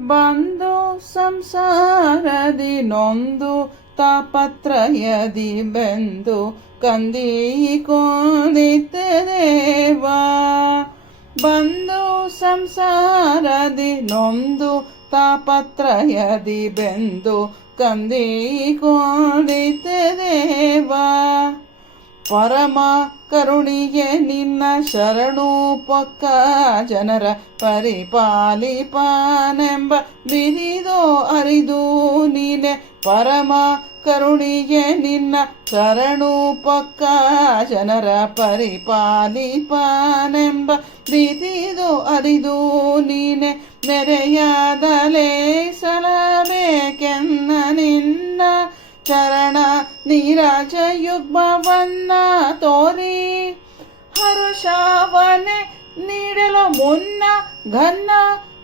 ಬಂದು ಸಂಸಾರದಿ ನೊಂದು ತಾಪತ್ರಯದಿ ಬೆಂದು ಕಂದಿಕೊಂಡಿದ್ದೆ ದೇವ. ಬಂದು ಸಂಸಾರದಿ ನೊಂದು ತಾಪತ್ರಯದಿ ಬೆಂದು ಕಂದಿಕೊಂಡಿದ್ದೆ ದೇವ. ಪರಮ ಕರುಣಿಗೆ ನಿನ್ನ ಶರಣು ಪೊಕ್ಕ ಜನರ ಪರಿಪಾಲಿಪಾನೆಂಬ ಬಿರಿದೋ ಅರಿದು ನೀನೆ. ಪರಮ ಕರುಣಿಗೆ ನಿನ್ನ ಶರಣು ಪೊಕ್ಕ ಜನರ ಪರಿಪಾಲಿಪಾನೆಂಬ ಬಿರಿದೋ ಅರಿದು ನೀನೆ. ನೆರೆಯಾದಲೇ ಸಲಬೇಕೆನ್ನ ನಿನ್ನ ಚರಣ ನೀರಾಜ ಯುಗ್ಮವನ್ನ ತೋರಿ. ಹರುಷವನೆ ನೀಡಲು ಮುನ್ನ ಘನ್ನ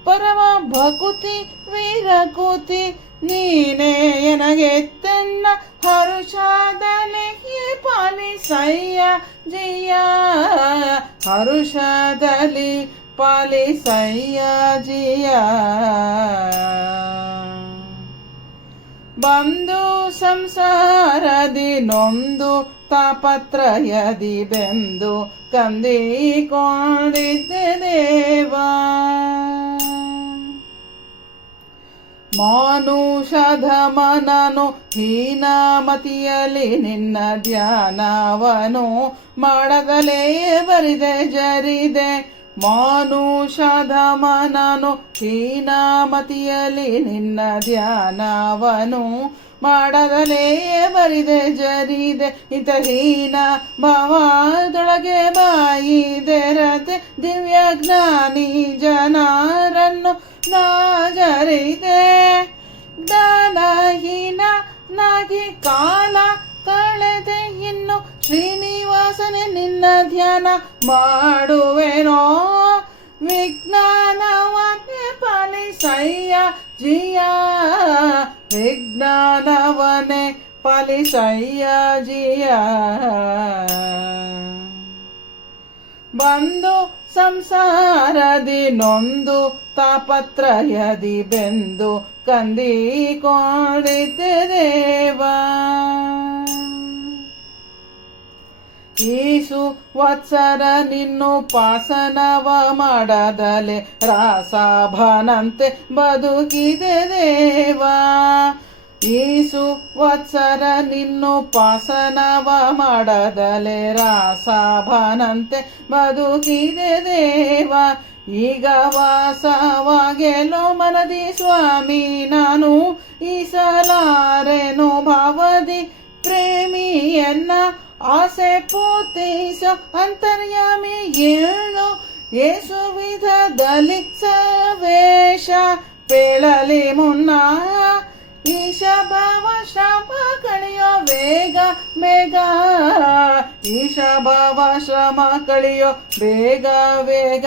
ಪರಮ ಭಕುತಿ ವೀರಕುತಿ ನೀನೇ ಎನಗೆತ್ತನ್ನ. ಹರುಷದಲ್ಲಿ ಪಾಲಿಸಯ್ಯ ಜಿಯ, ಹರುಷದಲ್ಲಿ ಪಾಲಿಸಯ್ಯ ಜಿಯ. ಬಂದು ಸಂಸಾರದಿ ನೊಂದು ತಾಪತ್ರಯದಿ ಬೆಂದು ಕಂದಿಕೊಂಡಿದ್ದೆ ದೇವ. ಮಾನುಷಧಮನನು ಹೀನಮತಿಯಲ್ಲಿ ನಿನ್ನ ಧ್ಯಾನವನು ಮಾಡದಲೇ ಬರಿದೆ ಜರಿದೆ. ಮಾನುಷಧಮನನು ಹೀನಮತಿಯಲ್ಲಿ ನಿನ್ನ ಧ್ಯಾನವನು ಮಾಡದಲೇ ಬರಿದೆ ಜರಿದೆ. ಹಿತಹೀನ ಭಾವದೊಳಗೆ ಬಾಯಿದೆರತೆ ದಿವ್ಯ ಜ್ಞಾನಿ ಜನರನ್ನು ನಾ ಜರಿದೆ. ದಾನಹೀನ ನಾಗಿ ಕಾಲ ಕಳೆದೆ ಇನ್ನು ಶ್ರೀನಿವಾಸನೆ ನಿನ್ನ ಧ್ಯಾನ ಮಾಡುವೆನೋ. ವಿಜ್ಞಾನವನ್ನೇ ಪಾಲಿಸಯ್ಯ ಜಿಯ, ವಿಜ್ಞಾನವನ್ನೇ ಪಾಲಿಸಯ್ಯ ಜಿಯ. ಬಂದು ಸಂಸಾರದಿ ನೊಂದು ತಾಪತ್ರಯದಿ ಬೆಂದು ಕಂದಿಕೊಂಡಿದ್ದೆ ದೇವ. ಈಸು ವತ್ಸರ ನಿನ್ನು ಪಾಸನವ ಮಾಡದಲೆ ರಾಸಭನಂತೆ ಬದುಕಿದೆ ದೇವ. ಈಸು ವತ್ಸರ ನಿನ್ನು ಪಾಸನವ ಮಾಡದಲೆ ರಾಸಭನಂತೆ ಬದುಕಿದೆ ದೇವ. ಈಗ ವಾಸವಾಗೆಲೋ ಮನದಿ ಸ್ವಾಮಿ ನಾನು ಈಸಲಾರೆನೋ ಭಾವದಿ ಪ್ರೇಮಿಯನ್ನ. ಆಸೆ ಪೂತೈಸ ಅಂತರ್ಯಾಮಿ ಏಳು ಏಸು ವಿಧದಲ್ಲಿ ಸವೇಶ ಪೇಳಲಿ ಮುನ್ನ. ಈಶ ಭಾವ ಶ್ರಮ ಕಳೆಯೋ ಬೇಗ ಬೇಗ, ಈಶ ಭಾವ ಶ್ರಮ ಕಳೆಯೋ ಬೇಗ ಬೇಗ.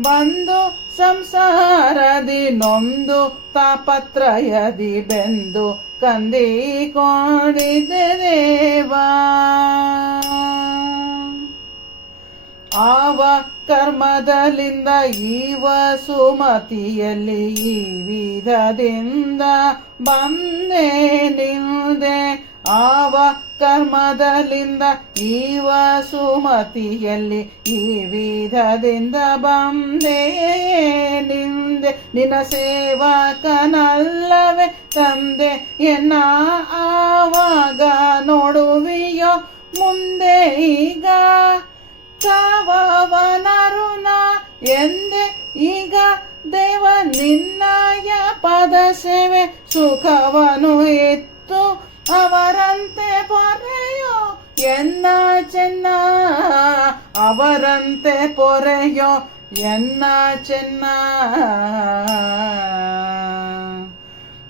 ಬಂದು ಸಂಸಾರದಿ ನೊಂದು ತಾಪತ್ರಯದಿ ಬೆಂದು ಕಂದಿಕೊಂಡಿದ್ದೆ ದೇವ. ಆವ ಕರ್ಮದಲಿಂದ ಈವ ಸುಮತಿಯಲ್ಲಿ ಈ ವಿಧದಿಂದ ಬಂದೆ ನಿಂದೆ. ಆವ ಕರ್ಮದಲಿಂದ ಈವ ಸುಮತಿಯಲ್ಲಿ ಈ ವಿಧದಿಂದ ಬಂದೆ ನಿಂದೆ. ನಿನ್ನ ಸೇವಕನಲ್ಲವೇ ತಂದೆ ಎನ್ನ ಆವಾಗ ನೋಡುವಿಯೋ ಮುಂದೆ ಈಗ. ಕಾವವನರುಣ ಎಂದೆ ಈಗ ದೇವ ನಿನ್ನಯ ಪದ ಸೇವೆ ಸುಖವನು ಎತ್ತು ಅವರಂತೆ ಪೊರೆಯೋ ಎನ್ನ ಚೆನ್ನ. ಅವರಂತೆ ಪೊರೆಯೋ ಎನ್ನ ಚೆನ್ನ.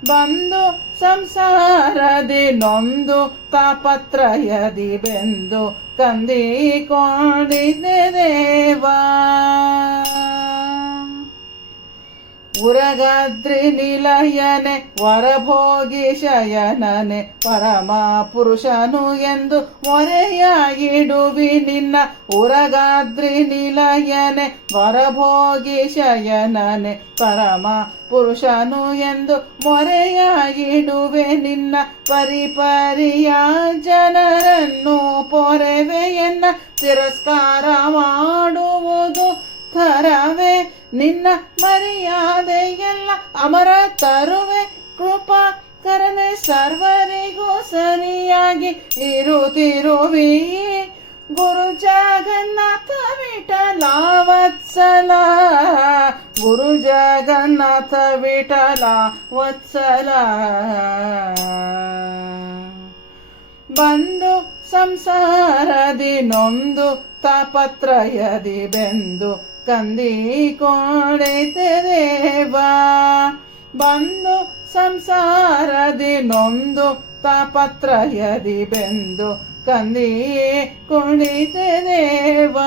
ಬಂದು ಸಂಸಾರದಿ ನೊಂದು ತಾಪತ್ರಯದಿ ಬೆಂದು ಕಂದಿಕೊಂಡಿದ್ದೆ ದೇವ. ಉರಗಾದ್ರಿ ನಿಲಯನೆ ವರಭೋಗಿ ಶಯನನೆ ಪರಮ ಪುರುಷನು ಎಂದು ಮೊರೆಯಾಗಿಡುವಿ ನಿನ್ನ. ಉರಗಾದ್ರಿ ನಿಲಯನೆ ವರಭೋಗಿ ಶಯನನೆ ಪರಮ ಪುರುಷನು ಎಂದು ಮೊರೆಯಾಗಿಡುವೆ ನಿನ್ನ. ಪರಿಪರಿಯ ಜನರನ್ನು ಪೊರೆವೆಯನ್ನ ತಿರಸ್ಕಾರ ಮಾಡುವುದು ತರವೇ ನಿನ್ನ. ಮರ್ಯಾದೆಯೆಲ್ಲ ಅಮರ ತರುವೆ ಕೃಪಾ ಕರನೆ ಸರ್ವರಿಗೂ ಸರಿಯಾಗಿ ಇರುತ್ತಿರುವಿ. ಗುರು ಜಗನ್ನಾಥ ವಿಠಲ ವತ್ಸಲ, ಗುರು ಜಗನ್ನಾಥ ವಿಠಲ ವತ್ಸಲ. ಬಂದು ಸಂಸಾರದಿ ನೊಂದು ತಾಪತ್ರಯದಿ ಬೆಂದು ಕಂದಿಕೊಂಡಿತೆ ದೇವ. ಬಂದು ಸಂಸಾರದಿ ನೊಂದು ತಾಪತ್ರಯದಿ ಬೆಂದು ಕಂದಿಕೊಂಡಿತೆ ದೇವ.